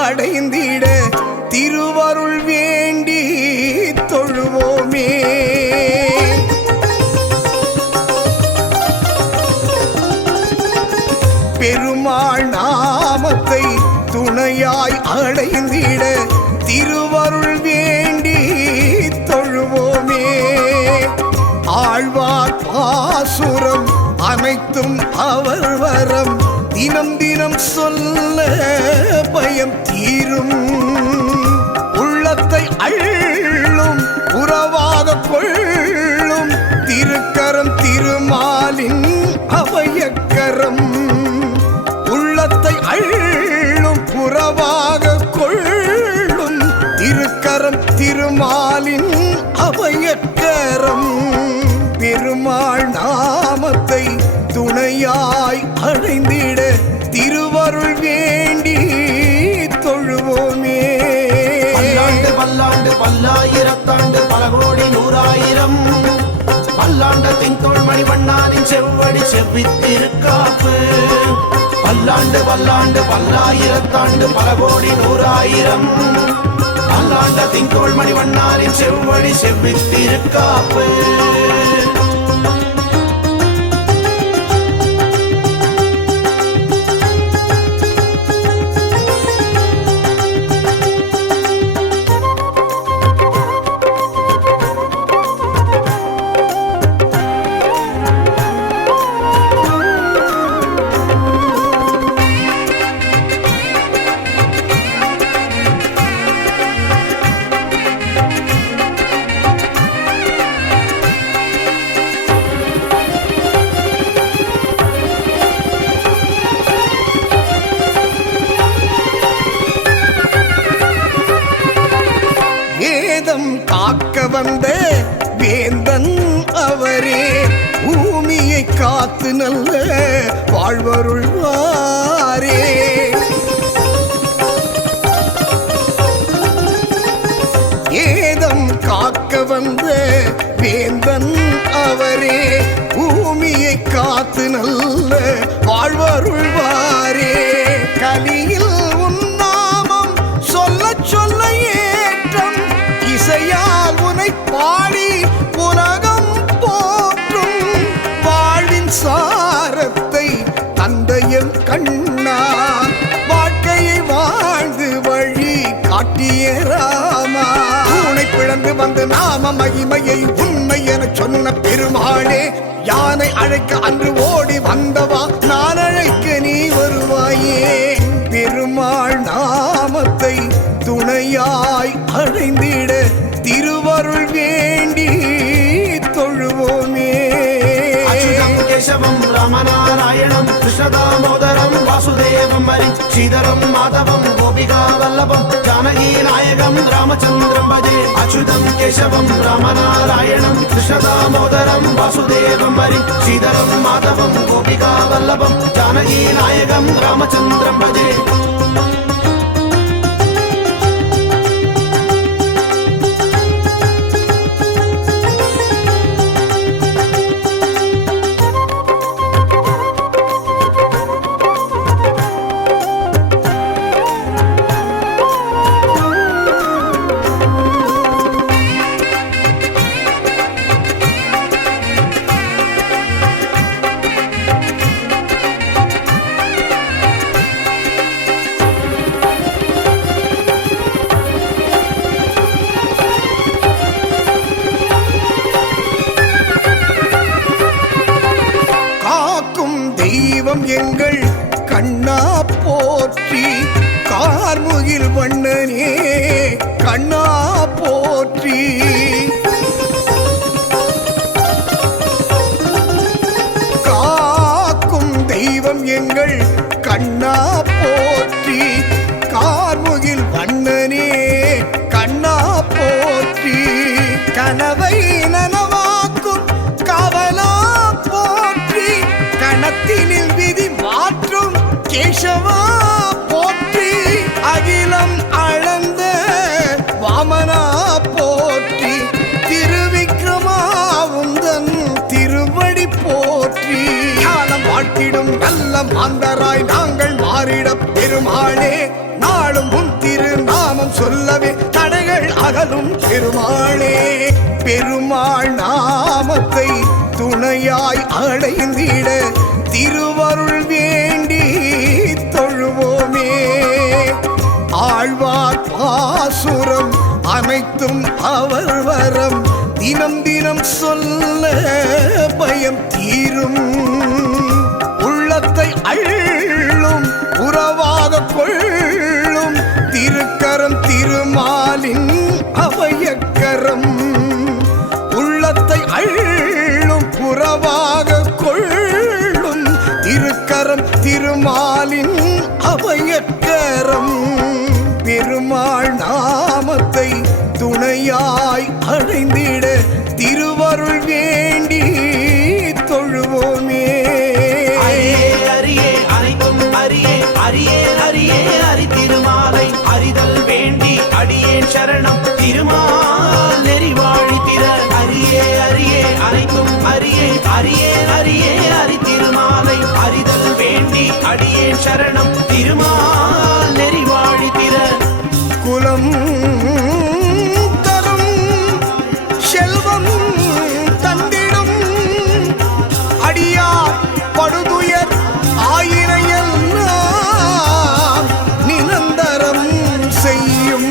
அடைந்திட திருவருள் வேண்டி தொழுவோமே. பெருமாள் நாமத்தை துணையாய் அடைந்திட திருவருள் வேண்டி தொழுவோமே. ஆழ்வார் பாசுரம் அனைத்தும் அவர் வரம் தினம் தினம் சொல்ல பயம் தீரும். உள்ளத்தை அள்ளும் உறவாக கொள்ளும் திருக்கரம் திருமாலின் அபயக்கரம். உள்ளத்தை அள்ளும் புறவாக கொள்ளும் திருக்கரம் திருமாலின் அபயக்கரம். பெருமாள் நாமத்தை துணையாய் அடைந்திட திருவருள் வேண்டி தொழுவோமே. பல்லாண்டு பல்லாண்டு பல்லாயிரத்தாண்டு பல கோடி நூறாயிரம் பல்லாண்டத்தின் தோள்மணி வண்ணாரின் செவ்வடி செவ்வித்திருக்காப்பு. பல்லாண்டு பல்லாண்டு பல்லாயிரத்தாண்டு பல கோடி நூறாயிரம் பல்லாண்டத்தின் தோள்மணி வண்ணாரின் செவ்வடி செவ்வித்திருக்காப்பு. காக்க வந்த வேந்தன் அவரே பூமியை காத்து நல்ல வாழ்வருள்வாரே. ஏதம் காக்க வந்த வேந்தன் அவரே பூமியை காத்து நல்ல வாழ்வருள்வாரே. கலியில் உன்னாமம் சொல்ல சொல்ல ஏற்றம் இசையால் உனை பாடி உலகம் போற்றும். வாழ்வின் சாரத்தை தந்தையன் கண்ணா வாழ்க்கையை வாழ்ந்து வழி காட்டிய ராமா. உனை பிளந்து வந்து நாம மகிமையை உண்மை என சொன்ன பெருமாளே. யானை அழைக்க அன்று ஓடி வந்தவா நான் அழைக்க நீ வருவாயே. பெருமாள் நாமத்தை துணையாய் அடைந்திட திருவருள் வேண்டி தொழுவோமே. கேசவம் ராமநாராயணம் கிருஷ்ணதாமோதரம் வாசுதேவம் ஹரி ஸ்ரீதரம் மாதவம் கோபிகா வல்லபம் ஜானகி நாயகம் ராமச்சந்திரம் பஜே. அச்சுதம் கேசவம் ராமநாராயணம் கிருஷ்ணதாமோதரம் வாசுதேவம் ஹரி ஸ்ரீதரம் மாதவம் கோபிகா வல்லபம் ஜானகி நாயகம் ராமச்சந்திரம் பஜே. எங்கள் கண்ணா போற்றி கார்முகில் வண்ணனே கண்ணா போற்றி. காக்கும் தெய்வம் எங்கள் கண்ணா போற்றி கார்முகில் வண்ணனே கண்ணா போற்றி. கனவை நனவாக்கும் கவலா போற்றி கணத்தினில் விதி மாற்றும் கேசவா போற்றி. அகிலம் அளந்த வாமனா போற்றி திருவிக்ரமா உந்தன் திருவடி போற்றி. காலம் வாழ்த்திடும் நல்ல மாந்தராய் நாங்கள் மாறிட பெருமாளே நாளும் சொல்லவே தடைகள் அகலும் பெருமாளே. பெருமாள் நாமத்தை துணையாய் அடைந்திட திருவருள் வேண்டி தொழுவோமே. ஆழ்வார் பாசுரம் அனைத்தும் அவர் வரம் தினம் தினம் சொல்ல பயம் தீரும். உள்ளத்தை அள்ளும் உறவாக கொள்ளும் திருக்கரம் திருமாலின் அபயக்கரம். உள்ளத்தை அள்ளும் உறவாக கொள்ளும் திருக்கரம் திருமாலின் அபயக்கரம். பெருமாள் நாமத்தை துணையாய் அடைந்திட திருவருள் வேண்டி தொழுவோமே. அரியே அனைத்தும் அரியே அரியே அரியே அரி திருமாலை அறிதல் வேண்டி அடியேன் சரணம் திருமால் நெறிவாழி திற. அரியே அரியே அனைத்தும் அரியே அரியே அரியே அரி திருமாலை அறிதல் வேண்டி அடியேன் சரணம் திருமால் நெறிவாழி திற. குலம் தரும் செல்வம் தந்திடும் அடியார் படுதுயர் ஆயினையெல்லாம் நிரந்தரம் செய்யும்.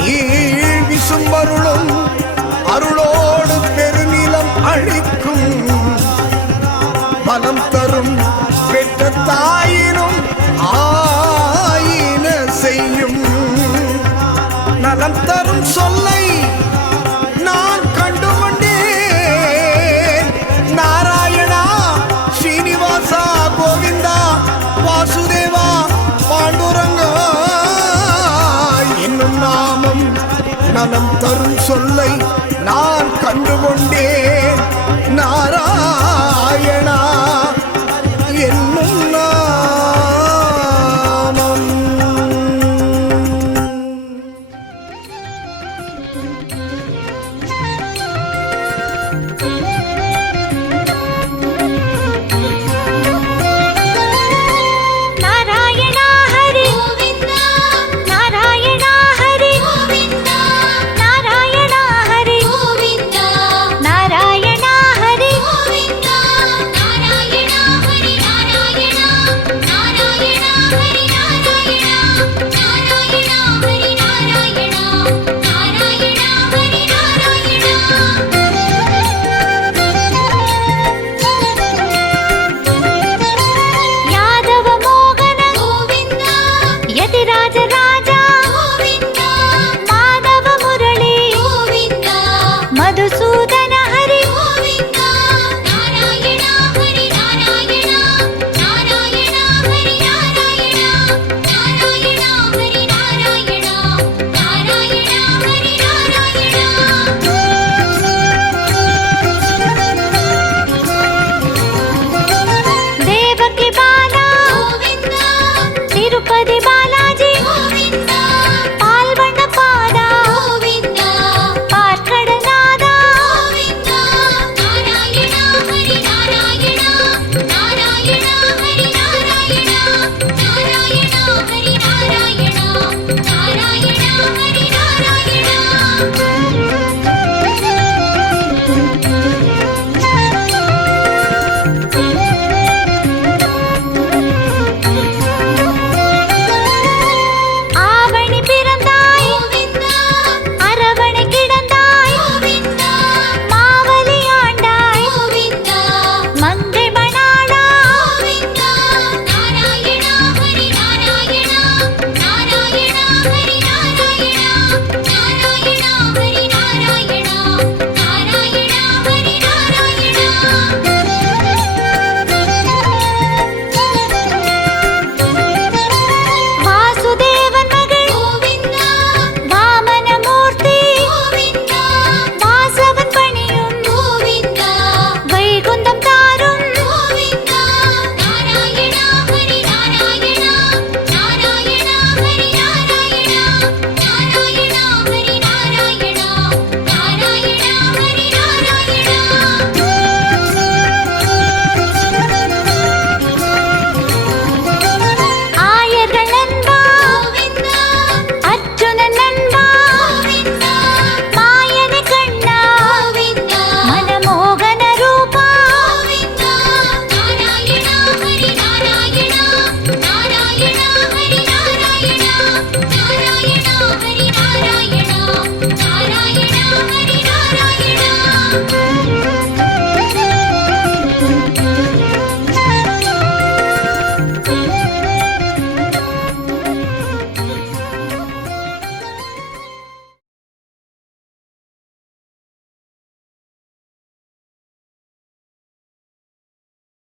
நீள் விசும்பருளும் அருளோடு பெருநிலம் அழிக்கும். பலம் தரும் பெற்ற தாயினும் ஆயின செய்யும். நலம் தரும் சொல்லை நான் கண்டுகொண்டேன். நாராயணா ஸ்ரீனிவாசா கோவிந்தா வாசுதேவா பாண்டுரங்கா என்னும் நாமம் நலம் தரும் சொல்லை நான் கண்டுகொண்டேன். நாராயணா என்னும்